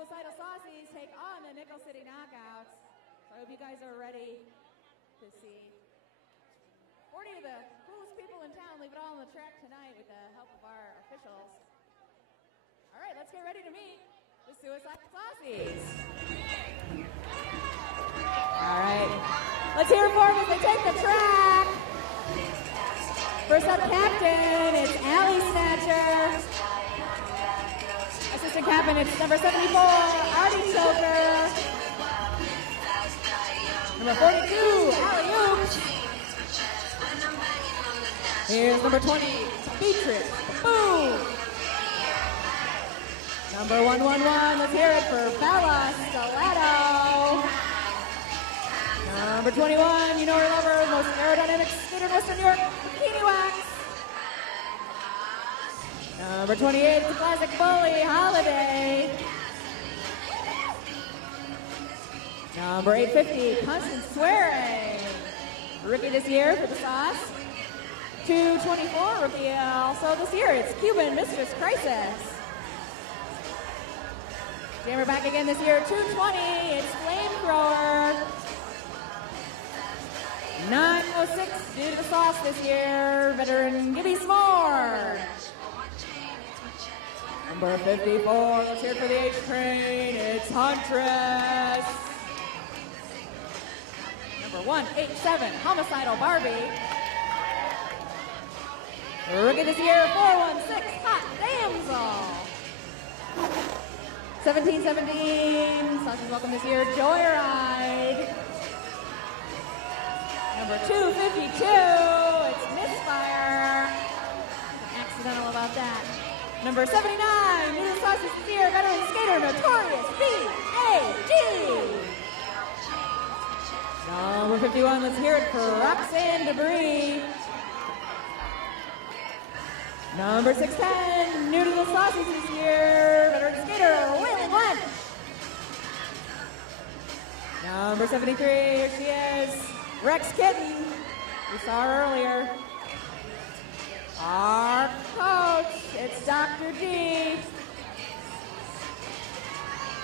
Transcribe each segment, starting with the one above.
Suicidal Saucies take on the Nickel City Knockouts. So I hope you guys are ready to see 40 of the coolest people in town leave it all on the track tonight with the help of our officials. All right, let's get ready to meet the Suicidal Saucies. All right, let's hear it for them as they take the track. First up, captain, it's Allie Snatcher. Assistant captain, it's number 74, Artie Choker. Number 42, Allie Oops. Here's number 20, Beatrice Boom. Number 111, let's hear it for Bella Stiletto. Number 21, you know her lover, most aerodynamic skater in Western New York, Bikini Wax. Number 28, the classic bully, Holiday. Number 850, Constance Swearing. Rookie this year for the Sauce. 224, rookie also this year, it's Cuban Mistress Crisis. Jammer back again this year, 220, it's Flamethrower. 906, due to the Sauce this year, veteran Gibby S'more. Number 54, let's hear it for the H-Train, it's Huntress. Number 187, Homicidal Barbie. Rookie this year, 416, Hot Damsel. 1717, Sauces welcome this year, Joyride. Number 252, it's Misfire. Accidental about that. Number 79, new Sauces this year, veteran skater, Notorious B.A.G. Number 51, let's hear it for Roxanne Debris. Number 610, new to the Sauces this year, veteran skater, Waylon Blunt. Number 73, here she is, Rex Kitten. We saw her earlier. Our coach, it's Dr. D.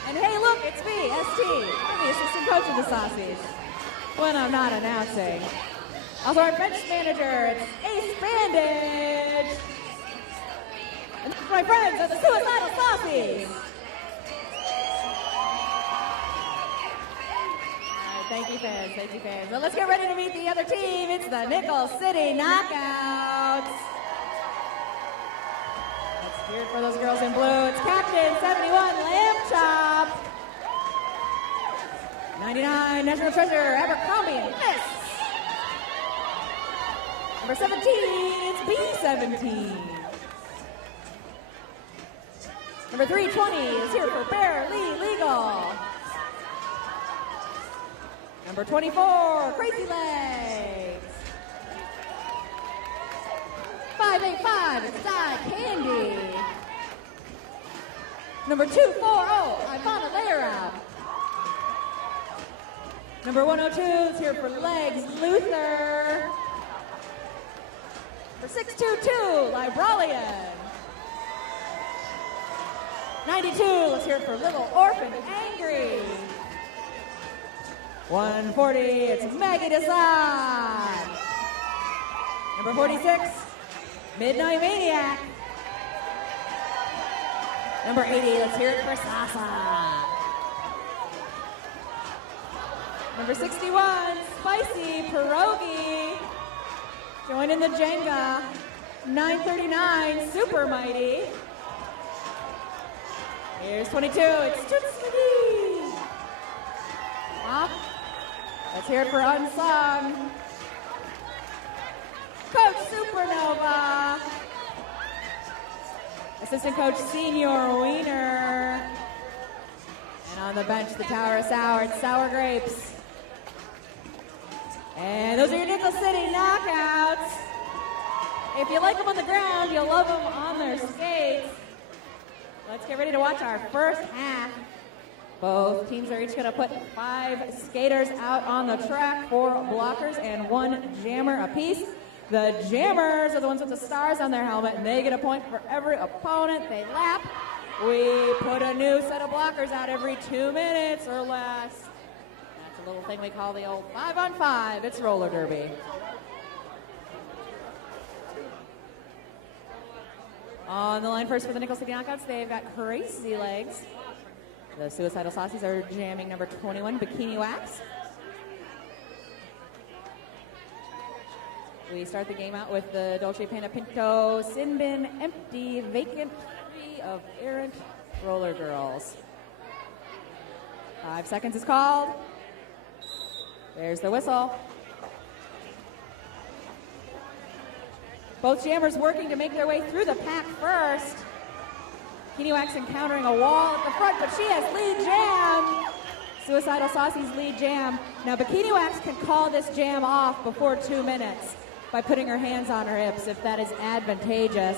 And hey, look, it's me, ST. I'm the assistant coach of the Saucies when I'm not announcing. Also, our bench manager, it's Ace Bandage. And this is my friends at the Suicidal Saucies. Thank you, fans. Thank you, fans. Well, let's get ready to meet the other team. It's the Nickel City Knockouts. Let's hear it for those girls in blue. It's Captain 71, Lamb Chop. 99, National Treasure, Abercrombie and Fists. Number 17, it's B17. Number 320 is here for Bear Lee Legal. Number 24, Crazy Legs. 585, it's Side Candy. Number 240, Ivana Lara. Number 102 is here for Legs, Luther. Number 622, Libralian. 92, let's hear it for Little Orphan, Angry. 140, it's Maggie Desai. Number 46, Midnight Maniac. Number 80, let's hear it for Sasa. Number 61, Spicy Pierogi. Joining the Jenga. 939, Super Mighty. Here's 22, it's Tootsie. Let's hear it for Unsung. Coach Supernova. Assistant coach Senior Wiener. And on the bench, the Tower of Sour, it's Sour Grapes. And those are your Nickel City Knockouts. If you like them on the ground, you'll love them on their skates. Let's get ready to watch our first half. Both teams are each going to put 5 skaters out on the track, 4 blockers and 1 jammer apiece. The jammers are the ones with the stars on their helmet, and they get a point for every opponent they lap. We put a new set of blockers out every 2 minutes or less. That's a little thing we call the old 5-on-5. It's roller derby. On the line first for the Nickel City Knockouts, they've got Crazy Legs. The Suicidal Saucies are jamming number 21, Bikini Wax. We start the game out with the Dolce Panda Pinto, Sin Bin, Empty, Vacant, Free of Errant Roller Girls. 5 seconds is called. There's the whistle. Both jammers working to make their way through the pack first. Bikini Wax encountering a wall at the front, but she has lead jam. Suicidal Saucy's lead jam. Now Bikini Wax can call this jam off before 2 minutes by putting her hands on her hips if that is advantageous.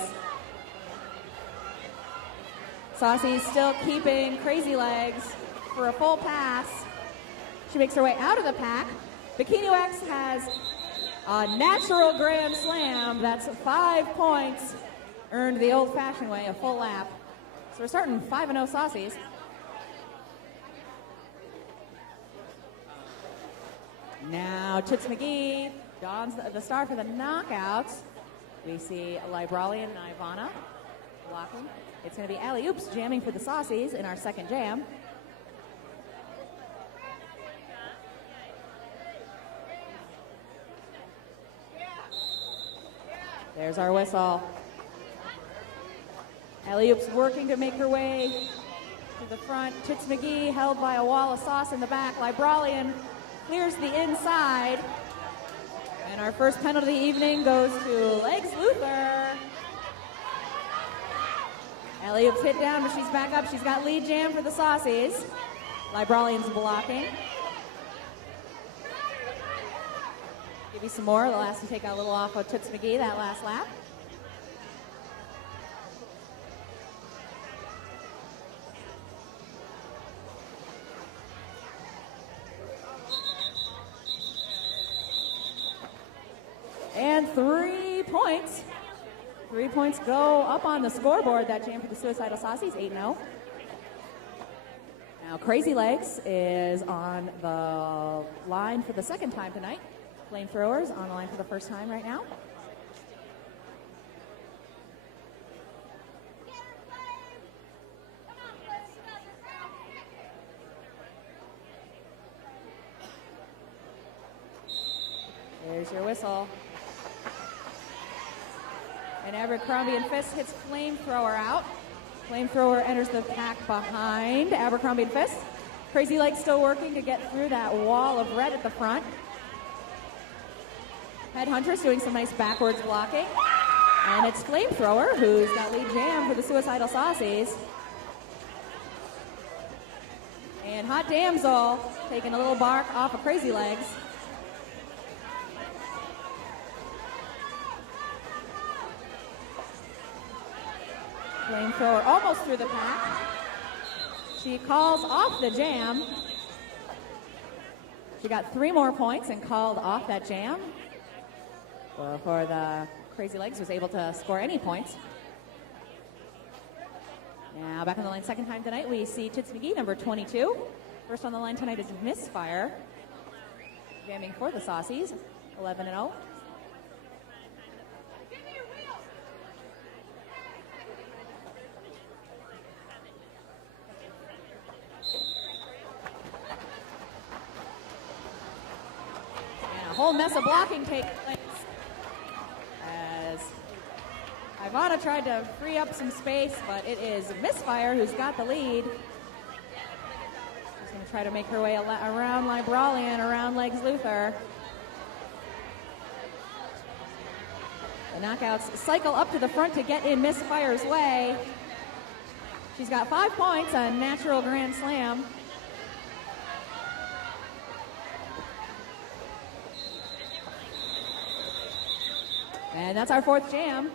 Saucy's still keeping Crazy Legs for a full pass. She makes her way out of the pack. Bikini Wax has a natural grand slam. That's 5 points earned the old-fashioned way, a full lap. So we're starting 5-0 Saucies. Now Toots McGee dons the star for the knockouts. We see Libralian and Ivana blocking. It's going to be Alley Oops jamming for the Saucies in our second jam. There's our whistle. Alley Oops working to make her way to the front. Toots McGee held by a wall of sauce in the back. Libralian clears the inside. And our first penalty of the evening goes to Legs Luther. Alley-oops hit down, but she's back up. She's got lead jam for the Saucies. Libralian's blocking. Give you some more. They'll ask to take a little off of Toots McGee that last lap. And 3 points. 3 points go up on the scoreboard. That jam for the Suicidal Saucies, 8-0. Now Crazy Legs is on the line for the second time tonight. Flamethrowers on the line for the first time right now. There's your whistle. And Abercrombie and Fist hits Flamethrower out. Flamethrower enters the pack behind Abercrombie and Fist. Crazy Legs still working to get through that wall of red at the front. Headhunter's doing some nice backwards blocking. And it's Flamethrower who's got lead jam for the Suicidal Saucies. And Hot Damsel taking a little bark off of Crazy Legs. Flamethrower almost through the pack. She calls off the jam. She got 3 more points and called off that jam before the Crazy Legs was able to score any points. Now back on the line second time tonight, we see Toots McGee, number 22. First on the line tonight is Misfire, jamming for the Saucies, 11-0. Whole mess of blocking takes place as Ivana tried to free up some space, but it is Misfire who's got the lead. She's going to try to make her way around Libralian, around Legs Luther. The knockouts cycle up to the front to get in Misfire's way. She's got 5 points, a natural grand slam. And that's our fourth jam.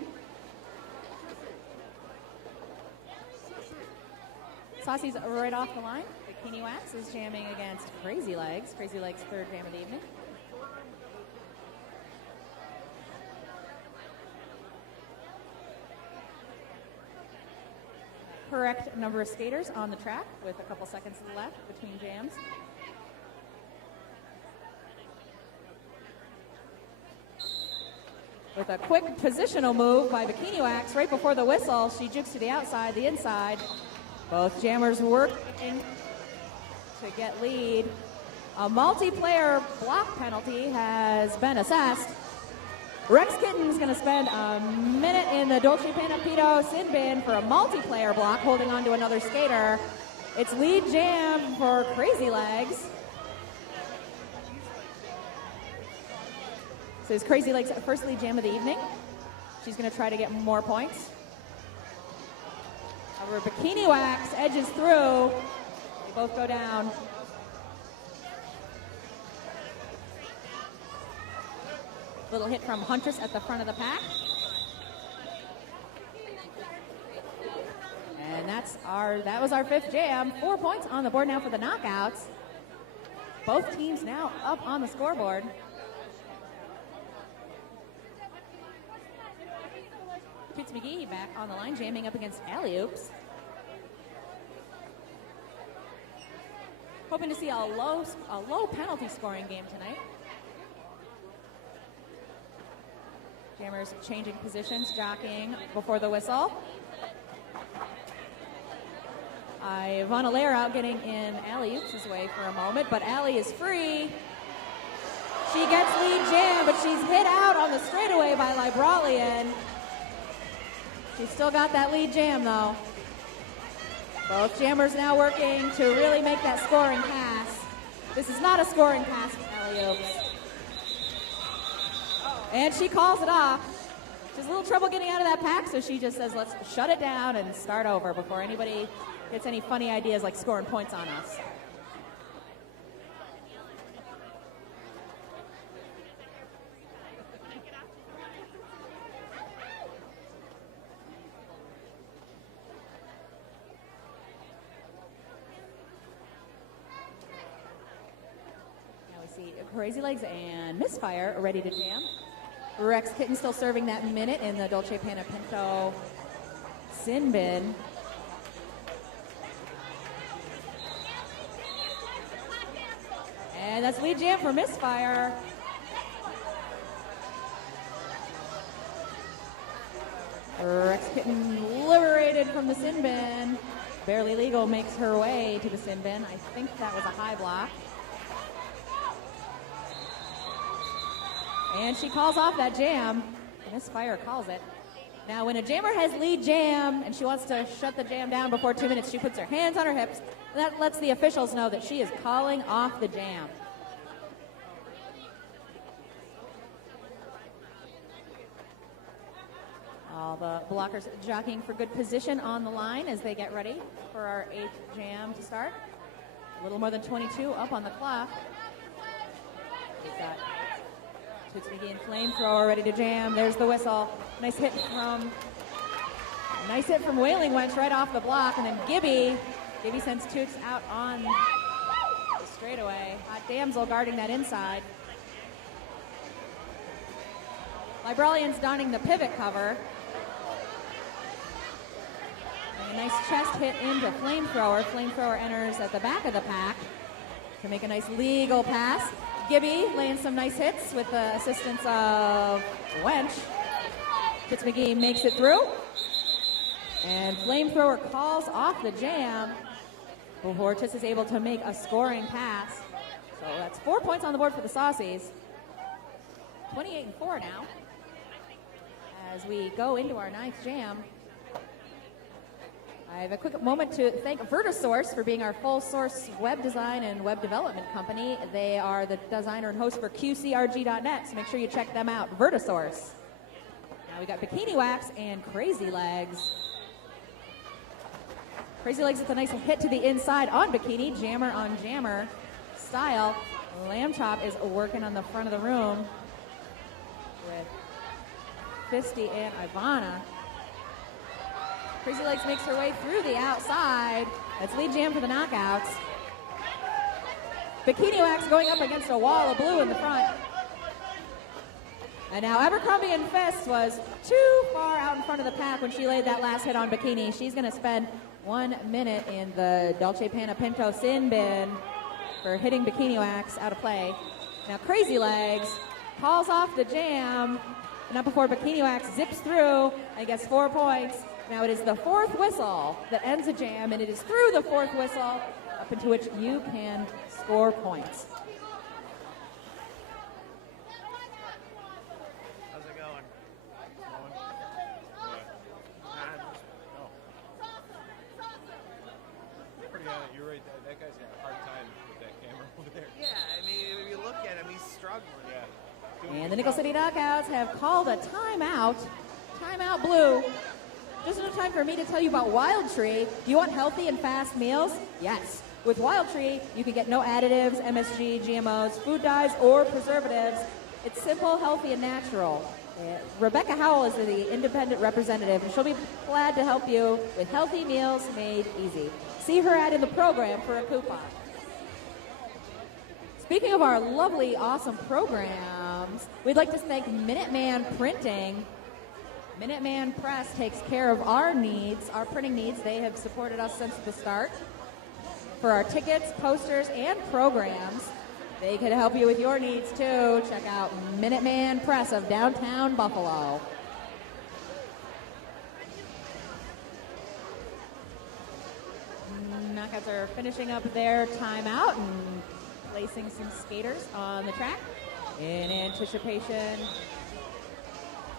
Saucy's right off the line. Bikini Wax is jamming against Crazy Legs. Crazy Legs' third jam of the evening. correct number of skaters on the track with a couple seconds left between jams. With a quick positional move by Bikini Wax right before the whistle, she jukes to the outside, the inside. Both jammers working to get lead. A multiplayer block penalty has been assessed. Rex Kitten's going to spend a minute in the Dolce Panapito sin bin for a multiplayer block, holding on to another skater. It's lead jam for Crazy Legs. So it's Crazy Legs' first lead jam of the evening. She's going to try to get more points. However, Bikini Wax edges through. They both go down. Little hit from Huntress at the front of the pack. And that was our fifth jam. 4 points on the board now for the knockouts. Both teams now up on the scoreboard. Toots McGee back on the line, jamming up against alley-oops. Hoping to see a low penalty scoring game tonight. Jammers changing positions, jockeying before the whistle. Ivana Lair out getting in alley-oops' way for a moment, but Allie is free. She gets lead jam, but she's hit out on the straightaway by Libralian. She's still got that lead jam, though. Both jammers now working to really make that scoring pass. This is not a scoring pass for alley-oops. And she calls it off. She has a little trouble getting out of that pack, so she just says, let's shut it down and start over before anybody gets any funny ideas like scoring points on us. Now we see Crazy Legs and Misfire ready to jam. Rex Kitten still serving that minute in the Dolce Panapinto sin bin. And that's lead jam for Misfire. Rex Kitten liberated from the sin bin. Barely Legal makes her way to the sin bin. I think that was a high block. And she calls off that jam. Misfire calls it. Now, when a jammer has lead jam and she wants to shut the jam down before 2 minutes, she puts her hands on her hips. That lets the officials know that she is calling off the jam. All the blockers jockeying for good position on the line as they get ready for our 8th jam to start. A little more than 22 up on the clock. We've got Toots McGee and Flamethrower ready to jam. There's the whistle. Nice hit from Wailing Wench right off the block. And then Gibby sends Toots out on the straightaway. Hot Damsel guarding that inside. Libralian's donning the pivot cover. And a nice chest hit into Flamethrower. Flamethrower enters at the back of the pack to make a nice legal pass. Gibby laying some nice hits with the assistance of Wench. Toots McGee makes it through. And Flamethrower calls off the jam before Toots is able to make a scoring pass. So that's 4 points on the board for the Saucies. 28-4 now. As we go into our 9th jam. I have a quick moment to thank Vertisource for being our full source web design and web development company. They are the designer and host for QCRG.net, so make sure you check them out. Vertisource. Now we got Bikini Wax and Crazy Legs. Crazy Legs with a nice hit to the inside on Bikini, jammer on jammer style. Lamb Chop is working on the front of the room with Fisty and Ivana. Crazy Legs makes her way through the outside. That's lead jam for the knockouts. Bikini Wax going up against a wall of blue in the front. And now Abercrombie and Fist was too far out in front of the pack when she laid that last hit on Bikini. She's going to spend 1 minute in the Dolce Panna Pinto sin bin for hitting bikini wax out of play. Now Crazy Legs calls off the jam, not before bikini wax zips through and gets 4 points. Now it is the 4th whistle that ends the jam, and it is through the 4th whistle up into which you can score points. How's it going? You're right. That guy's got a hard time with that camera over there. Yeah, I mean, if you look at him, he's struggling. Yeah. And the Nickel City Knockouts have called a timeout. Timeout Blue. Just enough time for me to tell you about Wild Tree. Do you want healthy and fast meals? Yes. With Wild Tree, you can get no additives, MSG, GMOs, food dyes, or preservatives. It's simple, healthy, and natural. Rebecca Howell is the independent representative, and she'll be glad to help you with healthy meals made easy. See her ad in the program for a coupon. Speaking of our lovely, awesome programs, we'd like to thank Minuteman Printing. Minuteman Press takes care of our needs, our printing needs. They have supported us since the start. For our tickets, posters, and programs, they can help you with your needs too. Check out Minuteman Press of downtown Buffalo. Knockouts are finishing up their timeout and placing some skaters on the track in anticipation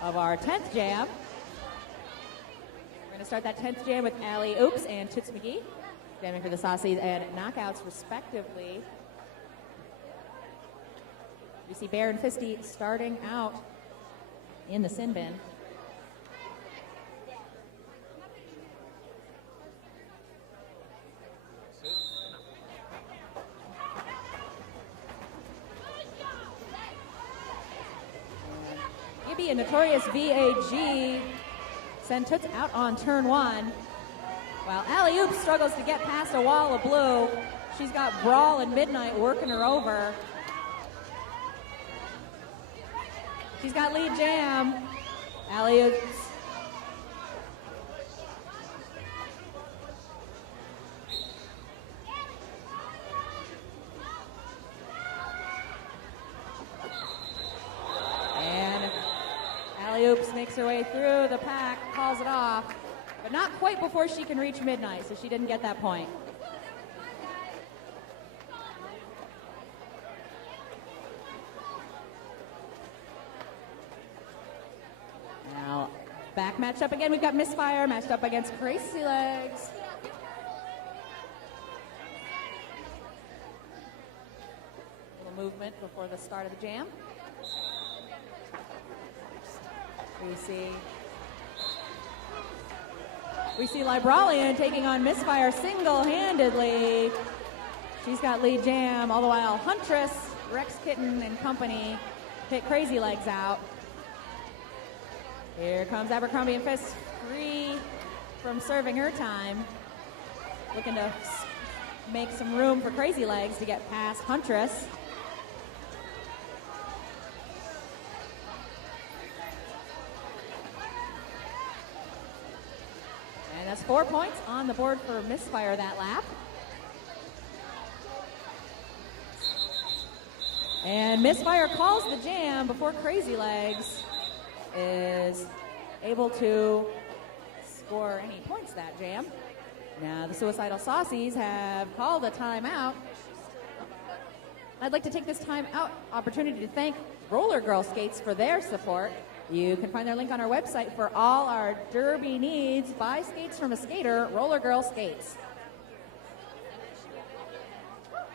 of our 10th jam. We're going to start that 10th jam with Allie Oops and Toots McGee, jamming for the saucies and knockouts respectively. You see Bear and Fisty starting out in the sin bin. Gibby and Notorious VAG send Toots out on turn 1. While Allie Oops struggles to get past a wall of blue, she's got Brawl and Midnight working her over. She's got lead jam. Allie Oops. And Allie Oops makes her way through the pack, calls it off, but not quite before she can reach Midnight, so she didn't get that point. Now, back matched up again. We've got Misfire matched up against Crazy Legs. A little movement before the start of the jam. We see Libralian taking on Misfire single-handedly. She's got lead jam, all the while Huntress, Rex Kitten, and company hit Crazy Legs out. Here comes Abercrombie and Fist, free from serving her time. Looking to make some room for Crazy Legs to get past Huntress. And that's 4 points on the board for Misfire that lap. And Misfire calls the jam before Crazy Legs is able to score any points that jam. Now the Suicidal Saucies have called a timeout. I'd like to take this timeout opportunity to thank Roller Girl Skates for their support. You can find their link on our website for all our derby needs. Buy skates from a skater, Roller Girl Skates.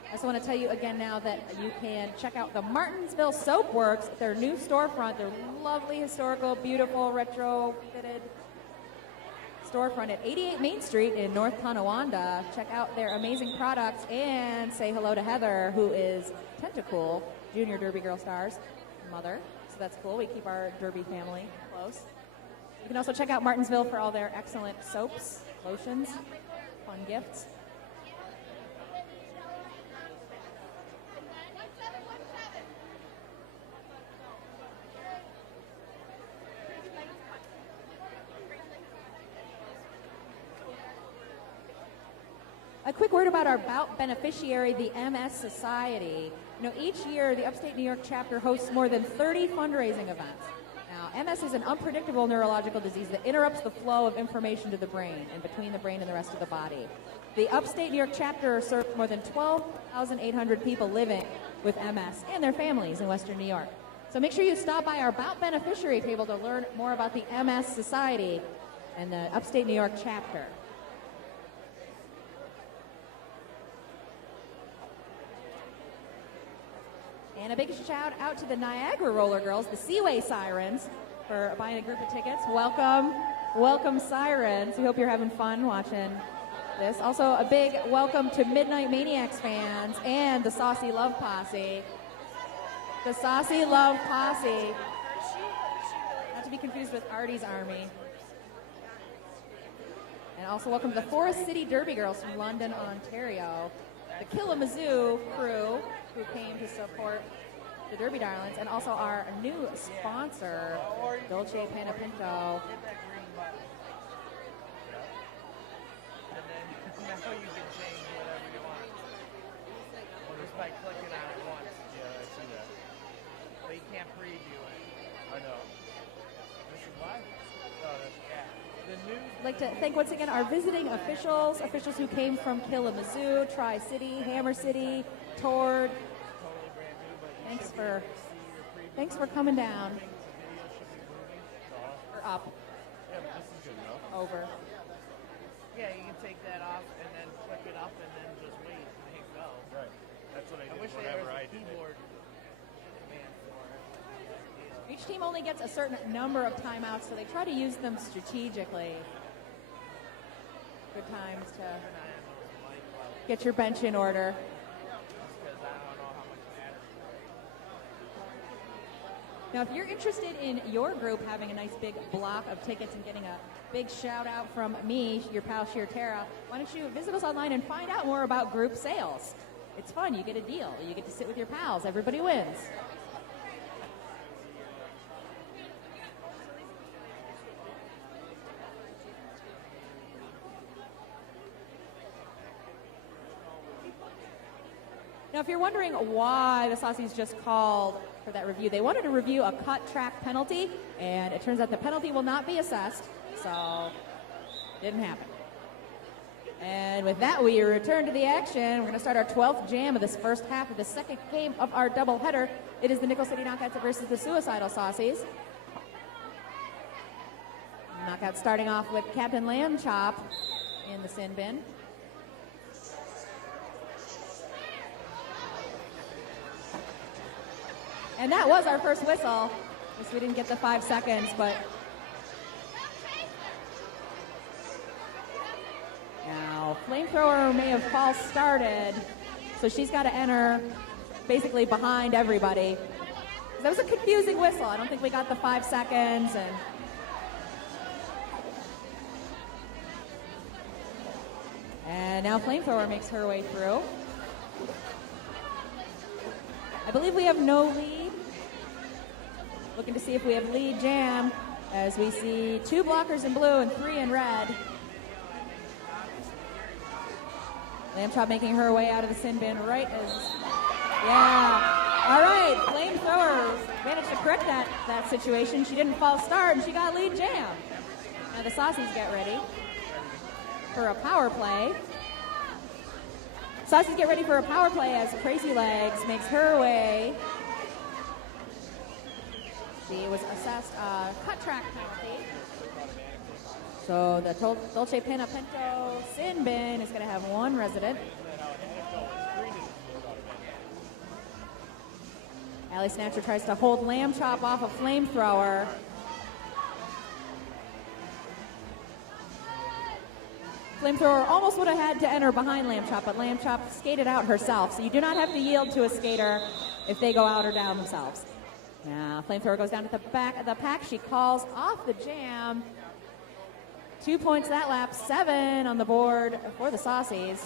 I just want to tell you again now that you can check out the Martinsville Soapworks, their new storefront, their lovely, historical, beautiful, retro-fitted storefront at 88 Main Street in North Tonawanda. Check out their amazing products and say hello to Heather, who is Tentacool, Junior Derby Girl Stars mother. So that's cool. We keep our Derby family close. You can also check out Martinsville for all their excellent soaps, lotions, fun gifts. A quick word about our bout beneficiary, the MS Society. Each year, the Upstate New York chapter hosts more than 30 fundraising events. Now, MS is an unpredictable neurological disease that interrupts the flow of information to the brain and between the brain and the rest of the body. The Upstate New York chapter serves more than 12,800 people living with MS and their families in Western New York. So make sure you stop by our bout beneficiary table to learn more about the MS Society and the Upstate New York chapter. And a big shout out to the Niagara Roller Girls, the Seaway Sirens, for buying a group of tickets. Welcome, welcome Sirens. We hope you're having fun watching this. Also, a big welcome to Midnight Maniacs fans and the Saucy Love Posse. The Saucy Love Posse. Not to be confused with Artie's Army. And also welcome to the Forest City Derby Girls from London, Ontario. The Kalamazoo crew who came to support the Derby Darlings, and also our new sponsor, Dolce Panapinto. And then now you can change whatever you want. Just by clicking on it once. Yeah, I see that. But you can't preview it. I know. This is live? Oh, that's Yeah. The news. I'd like to thank once again our visiting officials who came from Kalamazoo, Tri-City, Hammer City, Tord. Totally brand new, but you Thanks should for be able to see your preview. thanks for coming down The video should be moving. or up Yeah, but this is good enough. over. Yeah, you can take that off and then click it up and then just wait and hit go. Right. That's what I I did wish there whenever was I a did it. keyboard command for it. Each team only gets a certain number of timeouts, so they try to use them strategically. Good times to get your bench in order. Because I don't know how much matters. Now, if you're interested in your group having a nice big block of tickets and getting a big shout out from me, your pal Sheer Tara, why don't you visit us online and find out more about group sales? It's fun. You get a deal. You get to sit with your pals. Everybody wins. Now, if you're wondering why the Saucies just called for that review, they wanted to review a cut track penalty, and it turns out the penalty will not be assessed, so it didn't happen. And with that, we return to the action. We're going to start our 12th jam of this first half of the second game of our doubleheader. It is the Nickel City Knockouts versus the Suicidal Saucies. Knockout starting off with Captain Lamb Chop in the sin bin. And that was our first whistle. Guess we didn't get the 5 seconds, but now Flamethrower may have false started, so she's got to enter basically behind everybody. That was a confusing whistle. I don't think we got the 5 seconds, and now Flamethrower makes her way through. I believe we have no lead. Looking to see if we have lead jam as we see 2 blockers in blue and 3 in red. Lamb Chop making her way out of the sin bin right as, yeah. All right, Flamethrower managed to correct that situation. She didn't false start and she got lead jam. Now the Saucies get ready for a power play. Saucies get ready for a power play as Crazy Legs makes her way. She was assessed a cut track penalty. So the Dolce Panapinto sin bin is going to have 1 resident. Alley Snatcher tries to hold Lamb Chop off a Flamethrower. Flamethrower almost would have had to enter behind Lamb Chop, but Lamb Chop skated out herself. So you do not have to yield to a skater if they go out or down themselves. Now Flamethrower goes down to the back of the pack. She calls off the jam. 2 points that lap, 7 on the board for the Saucies.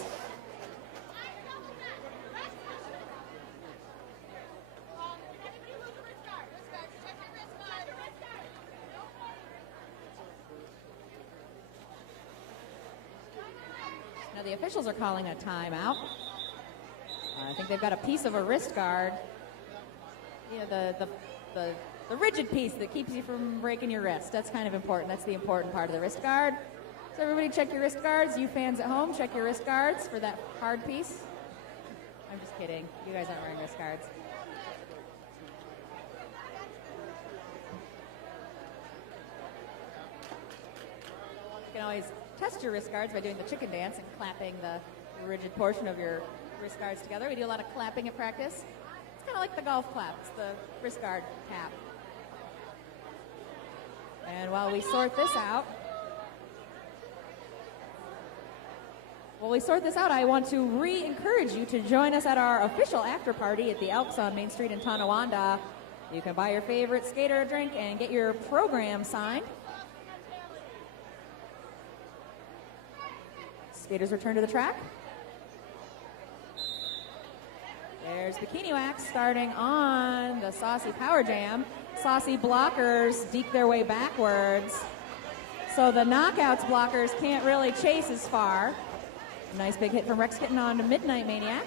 Now Now the officials are calling a timeout. I think they've got a piece of a wrist guard. You know, the rigid piece that keeps you from breaking your wrist. That's kind of important. That's the important part of the wrist guard. So everybody check your wrist guards. You fans at home, check your wrist guards for that hard piece. I'm just kidding. You guys aren't wearing wrist guards. You can always test your wrist guards by doing the chicken dance and clapping the rigid portion of your wrist guards together. We do a lot of clapping at practice. It's kind of like the golf clap. It's the wrist guard tap. And while we sort this out, I want to re-encourage you to join us at our official after party at the Elks on Main Street in Tonawanda. You can buy your favorite skater a drink and get your program signed. Skaters return to the track. There's Bikini Wax starting on the Saucy Power Jam. Saucy blockers deke their way backwards, so the Knockouts blockers can't really chase as far. A nice big hit from Rex Kitten on to Midnight Maniac.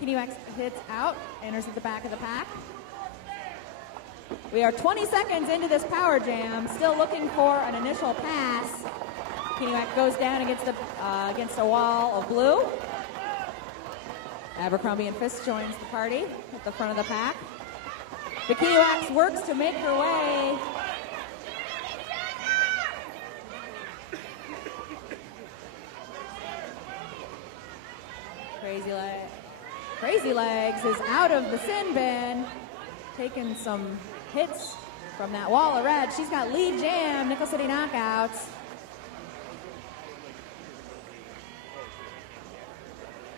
Bikini Wax hits out, enters at the back of the pack. We are 20 seconds into this Power Jam, still looking for an initial pass. Bikini Wax goes down against a wall of blue. Abercrombie and Fist joins the party at the front of the pack. Bikini Wax works to make her way. Crazy Legs is out of the sin bin, taking some hits from that wall of red. She's got lead jam, Nickel City Knockouts.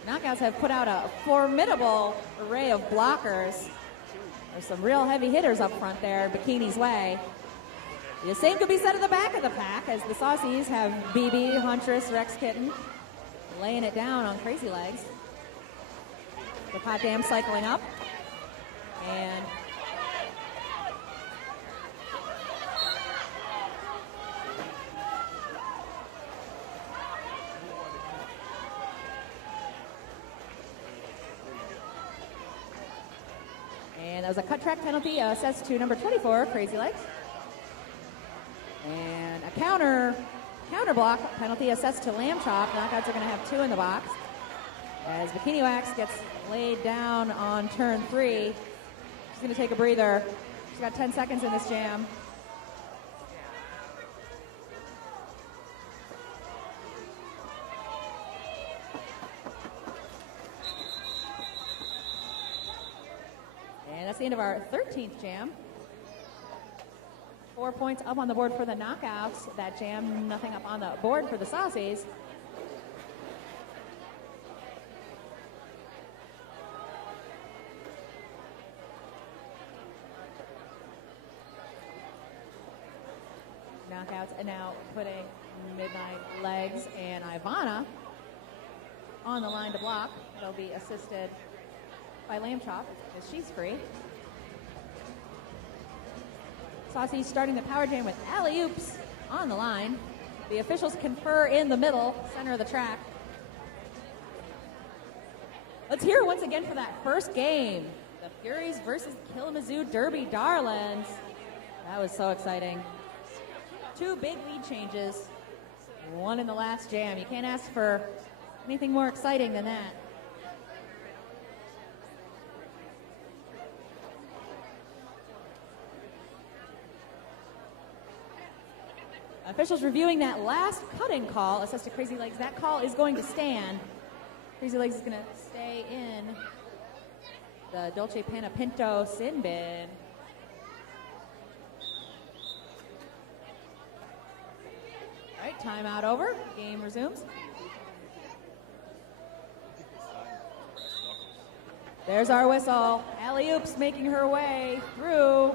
Knockouts have put out a formidable array of blockers. There's some real heavy hitters up front there, Bikini's way. The same could be said at the back of the pack, as the Saucies have BB, Huntress, Rex Kitten laying it down on Crazy Legs. The hot dam cycling up. And that was a cut track penalty assessed to number 24, Crazy Legs. And a counter block penalty assessed to Lamb Chop. Knockouts are going to have 2 in the box. As Bikini Wax gets laid down on turn 3. She's going to take a breather. She's got 10 seconds in this jam. And that's the end of our 13th jam. 4 points up on the board for the Knockouts. That jam, nothing up on the board for the Saucies. Knockouts and now putting Midnight Legs and Ivana on the line to block. They'll be assisted by Lamb Chop as she's free. Saucy starting the power jam with alley-oops on the line. The officials confer in the middle, center of the track. Let's hear it once again for that first game. The Furies versus Kalamazoo Derby Darlings. That was so exciting. 2 big lead changes, 1 in the last jam. You can't ask for anything more exciting than that. Officials reviewing that last cutting call, assessed to Crazy Legs. That call is going to stand. Crazy Legs is going to stay in the Dolce Panna Pinto sin bin. All right, timeout over. Game resumes. There's our whistle. Alley-oops making her way through,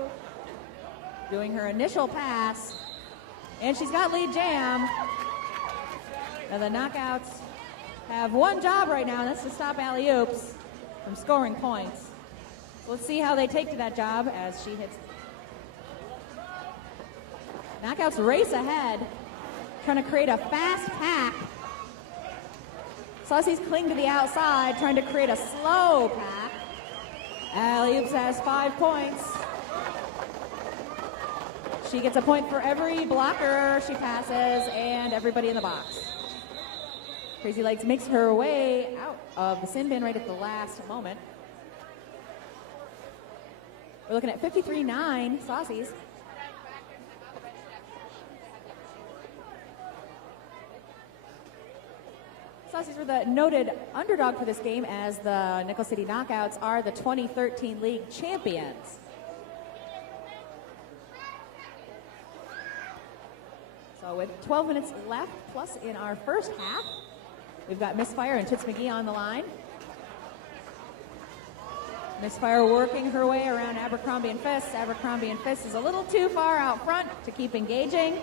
doing her initial pass. And she's got lead jam. Now the Knockouts have one job right now, and that's to stop alley-oops from scoring points. Let's see how they take to that job as she hits. Knockouts race ahead, trying to create a fast pack Saucies cling to the outside, trying to create a slow pack. Alley-oops has 5 points. She gets a point for every blocker she passes and everybody in the box. Crazy Legs makes her way out of the sin bin right at the last moment. We're looking at 53-9 Saucies. Saucies were the noted underdog for this game, as the Nickel City Knockouts are the 2013 league champions. So with 12 minutes left, plus in our first half, we've got Misfire and Toots McGee on the line. Misfire working her way around Abercrombie and Fiss. Abercrombie and Fiss is a little too far out front to keep engaging.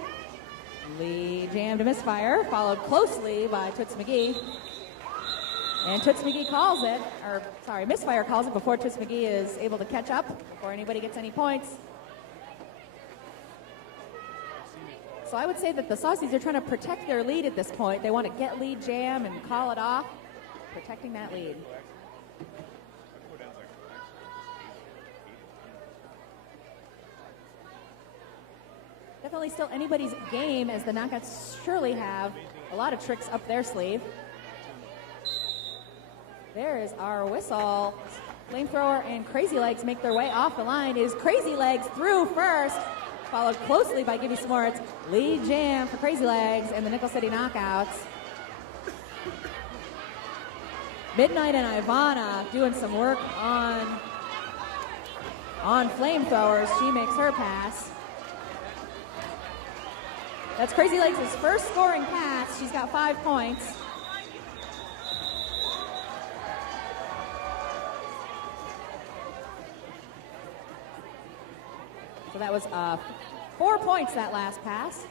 Lead jam to Misfire, followed closely by Toots McGee. And Toots McGee calls it, or sorry, Misfire calls it before Toots McGee is able to catch up, before anybody gets any points. So I would say that the Saucies are trying to protect their lead at this point. They want to get lead jam and call it off, protecting that lead. Definitely still anybody's game, as the Knockouts surely have a lot of tricks up their sleeve. There is our whistle. Flamethrower and Crazy Legs make their way off the line. It is Crazy Legs through first, followed closely by Gibby Smorts. Lead jam for Crazy Legs and the Nickel City Knockouts. Midnight and Ivana doing some work on Flamethrowers. She makes her pass. That's Crazy Legs' first scoring pass. She's got 5 points. So that was 4 points, that last pass.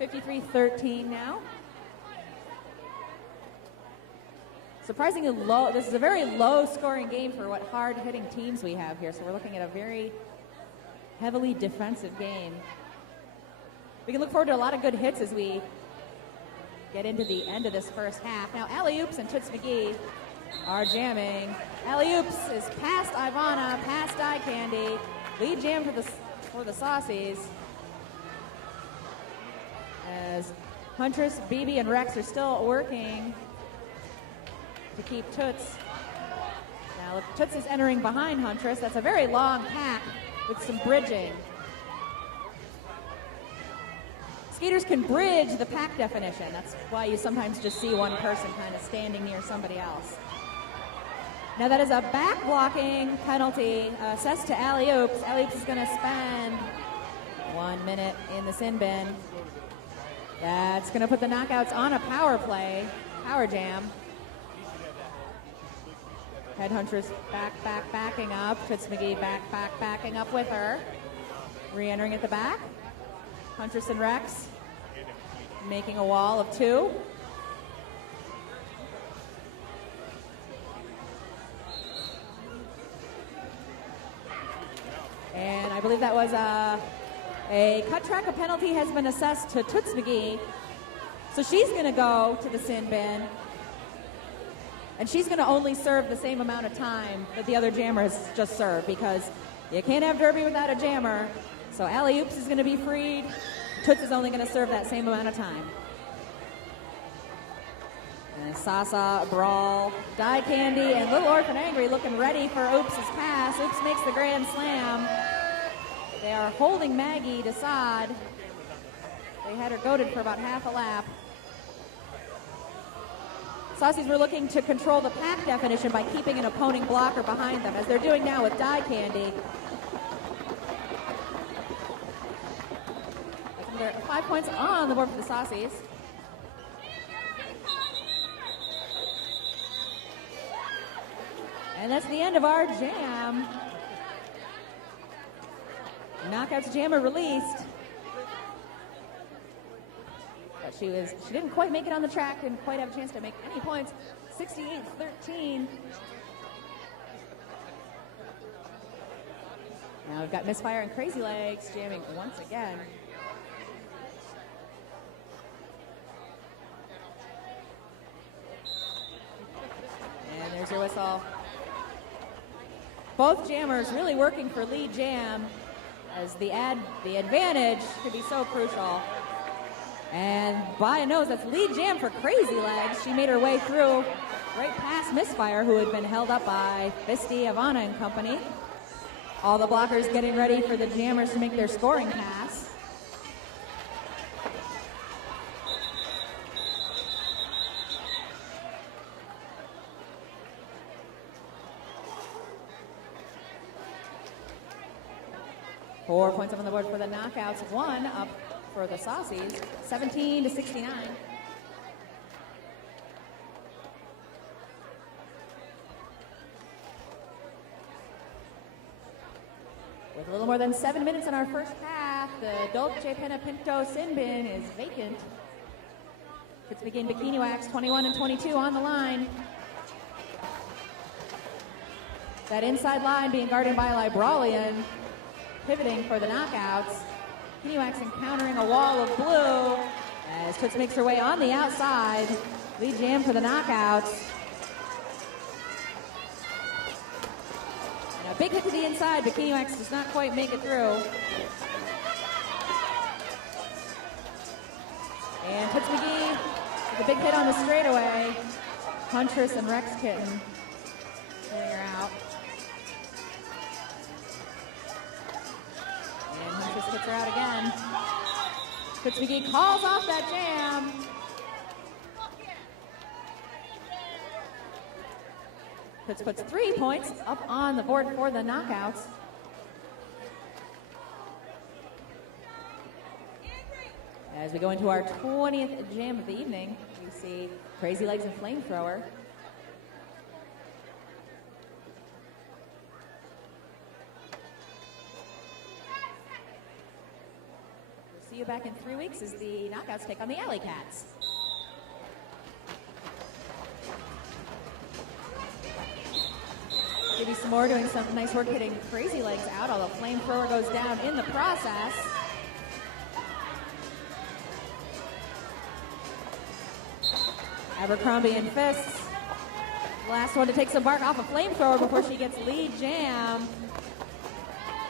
53-13 now. Surprisingly low. This is a very low scoring game for what hard hitting teams we have here. So we're looking at a very heavily defensive game. We can look forward to a lot of good hits as we get into the end of this first half. Now, Alley-oops and Toots McGee are jamming. Alley-oops is past Ivana, past Eye Candy. Lead jam for the Saucies, as Huntress, BB, and Rex are still working to keep Toots. Now, Toots is entering behind Huntress. That's a very long pack with some bridging. Skaters can bridge the pack definition. That's why you sometimes just see one person kind of standing near somebody else. Now that is a back blocking penalty assessed to Alley-oops. Alley-oops is going to spend 1 minute in the sin bin. That's going to put the Knockouts on a power play, power jam. Headhunters backing up. Toots McGee backing up with her. Re-entering at the back. Huntress and Rex making a wall of 2. And I believe that was a cut track. A penalty has been assessed to Toots McGee. So she's going to go to the sin bin. And she's going to only serve the same amount of time that the other jammers just served, because you can't have derby without a jammer. So Alley-oops is going to be freed. Toots is only going to serve that same amount of time. And Sasa, Brawl, Die Candy, and Little Orphan Angry looking ready for Oops' pass. Oops makes the grand slam. They are holding Maggie to sod. They had her goaded for about half a lap. Saucies were looking to control the pack definition by keeping an opposing blocker behind them, as they're doing now with Die Candy. They're 5 points on the board for the Saucies. And that's the end of our jam. Knockouts jammer released. But she didn't quite make it on the track, didn't quite have a chance to make any points. 68-13. Now we've got Misfire and Crazy Legs jamming once again. whistle. Both jammers really working for lead jam, as the advantage could be so crucial. And by a nose, that's lead jam for Crazy Legs. She made her way through right past Misfire, who had been held up by Fisty, Ivana, and company. All the blockers getting ready for the jammers to make their scoring pass. Four points up on the board for the knockouts. One up for the saucies, 17-69. With a little more than 7 minutes in our first half, the Dolce Pena Pinto sin bin is vacant. It's begin Bikini Wax 21 and 22 on the line. That inside line being guarded by Libralian, pivoting for the knockouts. Bikini Wax encountering a wall of blue as Toots makes her way on the outside. Lead jam for the knockouts. And a big hit to the inside. Bikini Wax does not quite make it through. And Toots McGee with a big hit on the straightaway. Huntress and Rex Kitten getting her out. And Huntress hits her out again. Toots McGee calls off that jam. Toots puts 3 points up on the board for the knockouts. As we go into our 20th jam of the evening, we see Crazy Legs and Flamethrower. We'll see you back in 3 weeks as the knockouts take on the Alley Cats. Maybe some more doing some nice work hitting Crazy Legs out, although Flamethrower goes down in the process. Abercrombie and Fists. Last one to take some bark off a Flamethrower before she gets lead jam.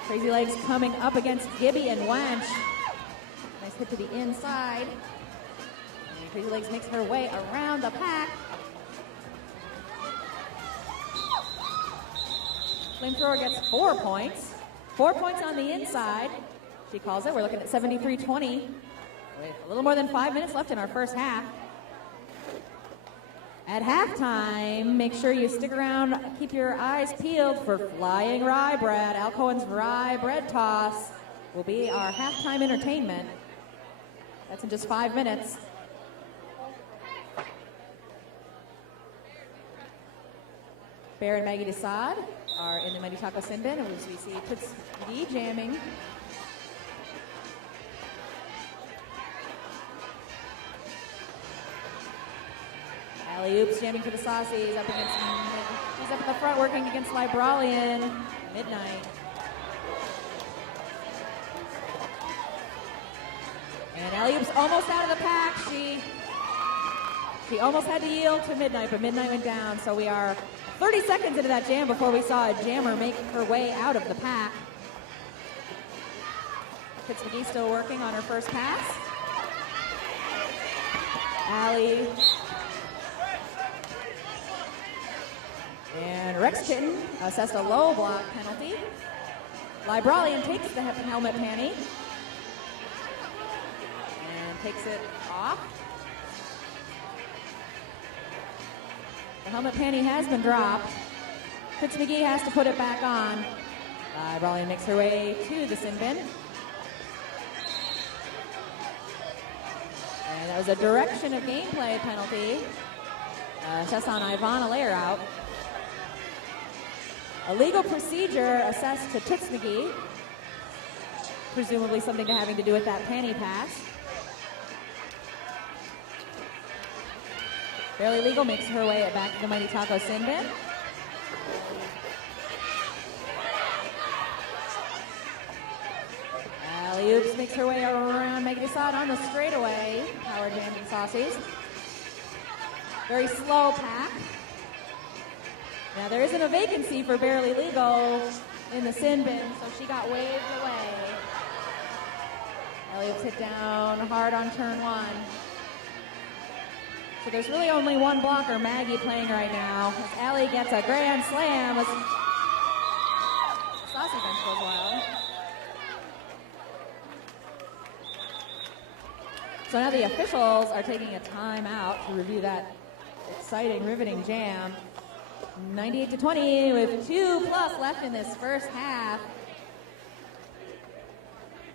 Crazy Legs coming up against Gibby and Wench. Nice hit to the inside. And Crazy Legs makes her way around the pack. Flamethrower gets 4 points. 4 points on the inside. She calls it. We're looking at 73-20 with a little more than 5 minutes left in our first half. At halftime, make sure you stick around, keep your eyes peeled for Flying Rye Bread. Al Cohen's Rye Bread Toss will be our halftime entertainment. That's in just 5 minutes. Bear and Maggie Desad are in the Mighty Taco Sin Bin, and we see Toots McGee jamming. Alley Oops jamming for the Saucies up against, he's up at the front working against Libralian. Midnight. And Alley Oops almost out of the pack. She almost had to yield to Midnight, but Midnight went down. So we are 30 seconds into that jam before we saw a jammer make her way out of the pack. Toots McGee still working on her first pass. Alley. And Rex Kitten assessed a low block penalty. Libralian takes the helmet panty and takes it off. The helmet panty has been dropped. Toots McGee has to put it back on. Libralian makes her way to the sin bin. And that was a direction of gameplay penalty. Assessed on Ivana layer out. A legal procedure assessed to Toots McGee, presumably something having to do with that panty pass. Barely Legal makes her way back to the Mighty Taco Sin Bin. Alley Oops makes her way around Maggie Desad on the straightaway. Power jams and saucies. Very slow pack. Now, there isn't a vacancy for Barely Legal in the sin bin, so she got waved away. Elliott's hit down hard on turn one. So there's really only one blocker, Maggie, playing right now. As Allie gets a grand slam. Saucy bench goes wild. So now the officials are taking a timeout to review that exciting, riveting jam. 98-20 with 2+ left in this first half.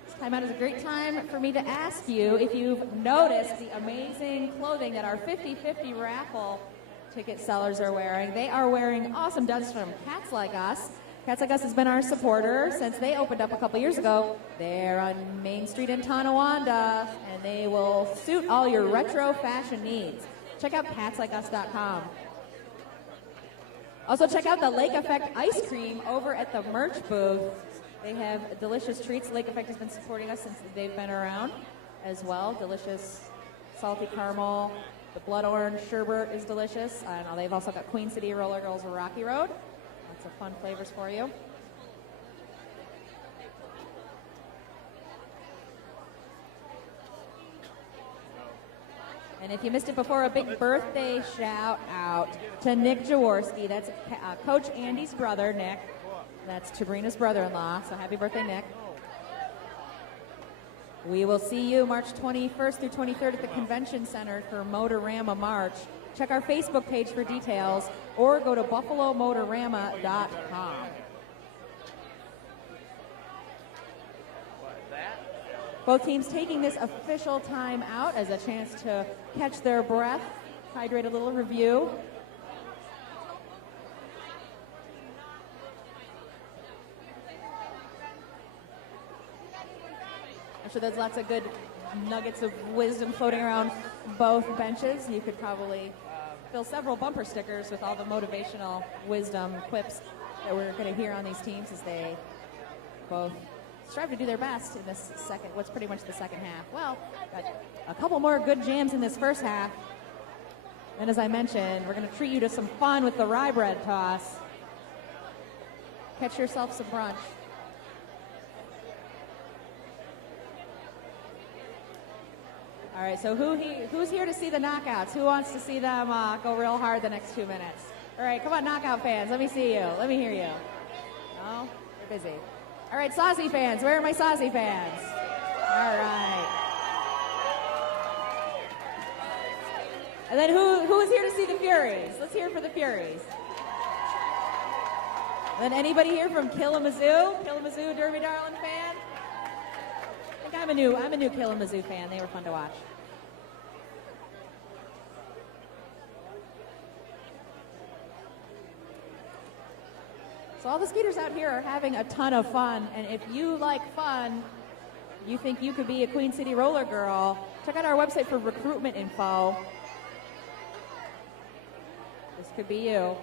This timeout is a great time for me to ask you if you've noticed the amazing clothing that our 50/50 raffle ticket sellers are wearing. They are wearing awesome duds from Cats Like Us. Cats Like Us has been our supporter since they opened up a couple years ago. They're on Main Street in Tonawanda, and they will suit all your retro fashion needs. Check out catslikeus.com. Also, check out the Lake Effect ice cream over at the merch booth. They have delicious treats. Lake Effect has been supporting us since they've been around as well. Delicious salty caramel. The blood orange sherbet is delicious. I don't know, they've also got Queen City Roller Girls Rocky Road. Lots of fun flavors for you. And if you missed it before, a big birthday shout out to Nick Jaworski. That's Coach Andy's brother, Nick. That's Sabrina's brother-in-law. So happy birthday, Nick. We will see you March 21st through 23rd at the Convention Center for Motorama March. Check our Facebook page for details or go to buffalomotorama.com. Both teams taking this official time out as a chance to catch their breath, hydrate a little, review. I'm sure there's lots of good nuggets of wisdom floating around both benches. You could probably fill several bumper stickers with all the motivational wisdom quips that we're going to hear on these teams as they both strive to do their best in this what's pretty much the second half. Well, got a couple more good jams in this first half. And as I mentioned, we're going to treat you to some fun with the rye bread toss. Catch yourself some brunch. All right, so who's here to see the knockouts? Who wants to see them go real hard the next 2 minutes? All right, come on, knockout fans. Let me see you. Let me hear you. No? You're busy. All right, Saucy fans. Where are my Saucy fans? All right. And then who is here to see the Furies? Let's hear for the Furies. And then anybody here from Kalamazoo? Kalamazoo Derby Darling fan? I think I'm a new Kalamazoo fan. They were fun to watch. So all the skaters out here are having a ton of fun, and if you like fun, you think you could be a Queen City Roller Girl, check out our website for recruitment info. This could be you.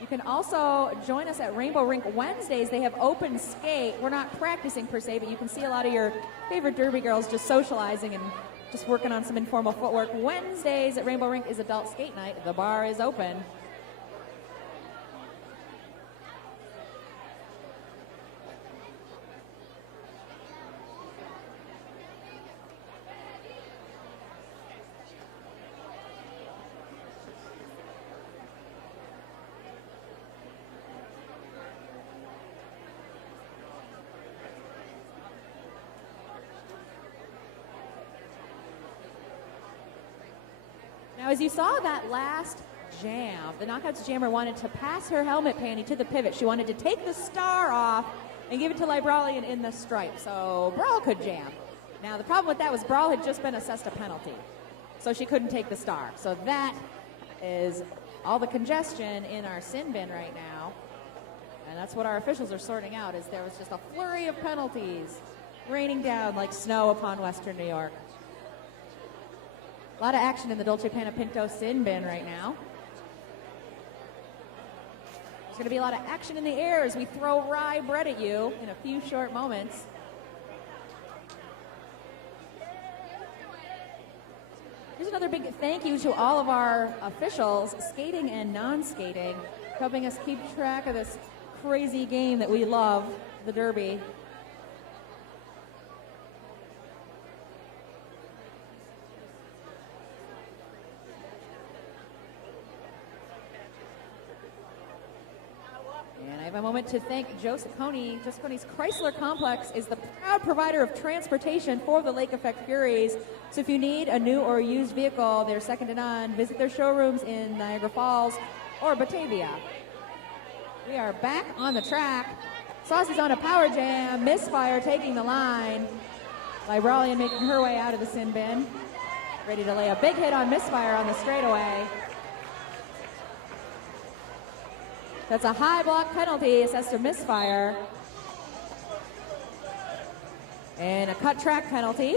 You can also join us at Rainbow Rink Wednesdays. They have open skate. We're not practicing per se, but you can see a lot of your favorite Derby girls just socializing and just working on some informal footwork. Wednesdays at Rainbow Rink is adult skate night. The bar is open. Now, as you saw that last jam, the Knockouts jammer wanted to pass her helmet panty to the pivot. She wanted to take the star off and give it to Libralian in the stripe, so Brawl could jam. Now, the problem with that was Brawl had just been assessed a penalty, so she couldn't take the star. So that is all the congestion in our sin bin right now, and that's what our officials are sorting out, is there was just a flurry of penalties raining down like snow upon Western New York. A lot of action in the Dolce Panna Pinto sin bin right now. There's going to be a lot of action in the air as we throw rye bread at you in a few short moments. Here's another another big thank you to all of our officials, skating and non-skating, helping us keep track of this crazy game that we love, the Derby. And I have a moment to thank Joe Ciccone. Joe Ciccone's Chrysler Complex is the proud provider of transportation for the Lake Effect Furies. So if you need a new or used vehicle, they're second to none. Visit their showrooms in Niagara Falls or Batavia. We are back on the track. Saucies on a power jam. Misfire taking the line. Libralian making her way out of the sin bin. Ready to lay a big hit on Misfire on the straightaway. That's a high block penalty assessed to Misfire. And a cut track penalty.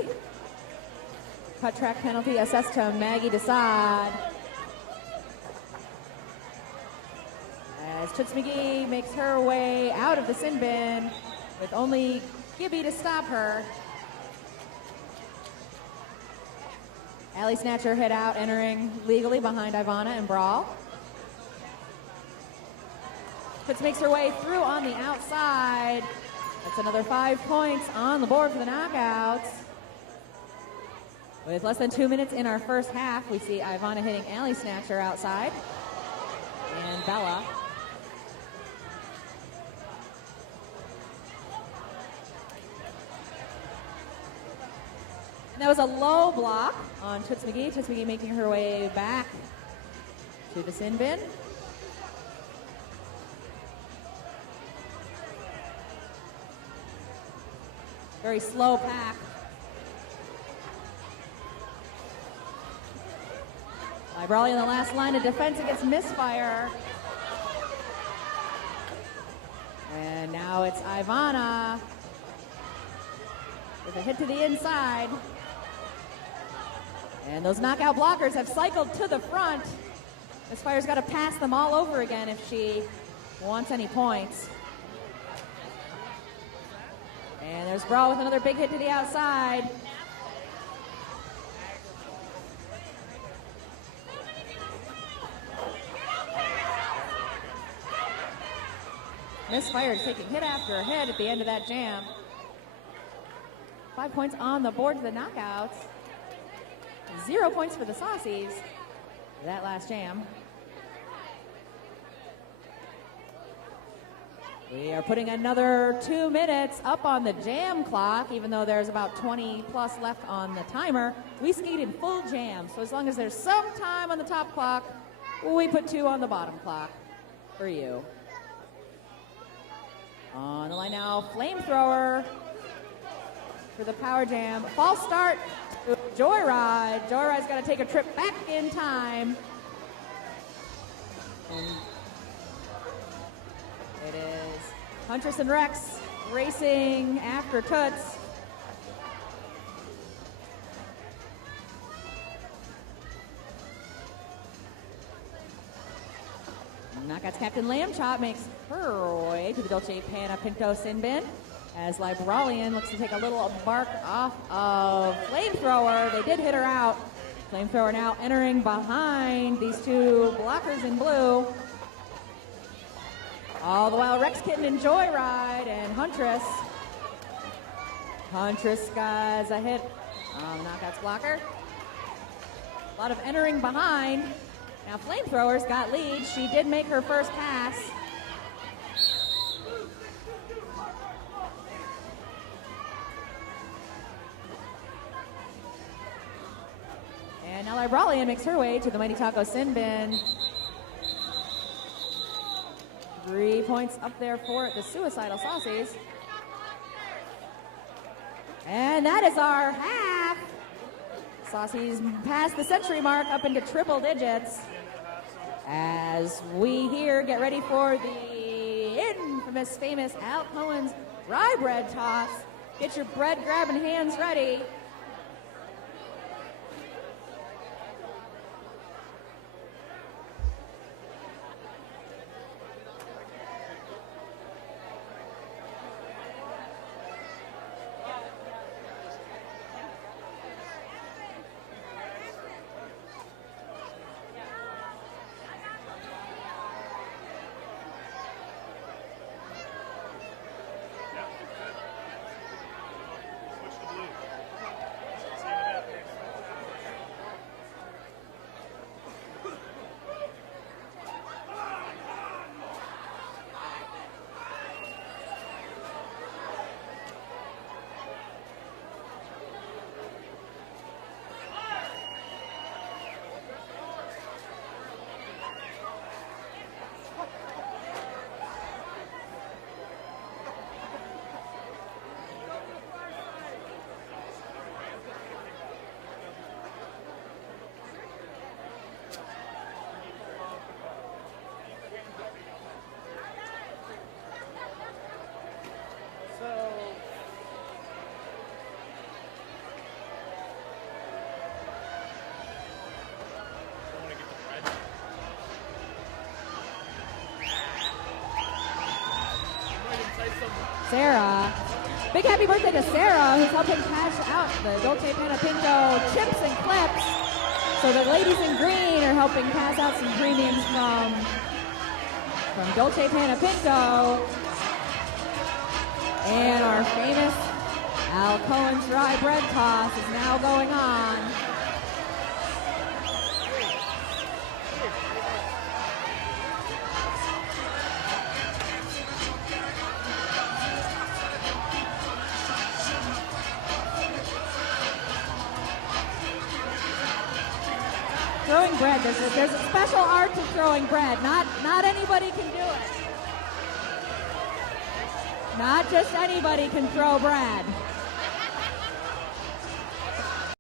Cut track penalty assessed to Maggie Desad. As Toots McGee makes her way out of the sin bin with only Gibby to stop her. Alley Snatcher hit out, entering legally behind Ivana and Brawl. Toots makes her way through on the outside. That's another 5 points on the board for the knockouts. With less than 2 minutes in our first half, we see Ivana hitting Alley Snatcher outside. And Bella. And that was a low block on Toots McGee. Toots McGee making her way back to the sin bin. Very slow pack. Librali in the last line of defense against Misfire. And now it's Ivana with a hit to the inside. And those knockout blockers have cycled to the front. Misfire's got to pass them all over again if she wants any points. And there's Brawl with another big hit to the outside. Misfire is taking hit after hit at the end of that jam. 5 points on the board to the knockouts. 0 points for the Saucies for that last jam. We are putting another 2 minutes up on the jam clock, even though there's about 20 plus left on the timer. We skate in full jam, so as long as there's some time on the top clock, we put 2 on the bottom clock for you. On the line now, Flamethrower for the power jam. False start to Joyride. Joyride's got to take a trip back in time. And it is Huntress and Rex racing after Toots. Knockouts captain Lamb Chop makes her way to the Dolce Panna Pinto sin bin as Libralian looks to take a little bark off of Flamethrower. They did hit her out. Flamethrower now entering behind these 2 blockers in blue. All the while Rex Kitten and Joyride and Huntress. Huntress got a hit on the knockouts blocker. A lot of entering behind. Now Flamethrower's got lead. She did make her first pass. And now Libralian makes her way to the Mighty Taco sin bin. 3 points up there for the Suicidal Saucies. And that is our half. Saucies pass the century mark up into triple digits. As we here get ready for the infamous, famous Al Cohen's rye bread toss. Get your bread grabbing hands ready. Sarah. Big happy birthday to Sarah, who's helping pass out the Dolce Panna Pinto chips and clips. So the ladies in green are helping pass out some premiums from Dolce Panna Pinto. And our famous Al Cohen's rye bread toss is now going on. Throwing bread, there's a special art to throwing bread. Not anybody can do it. Not just anybody can throw bread.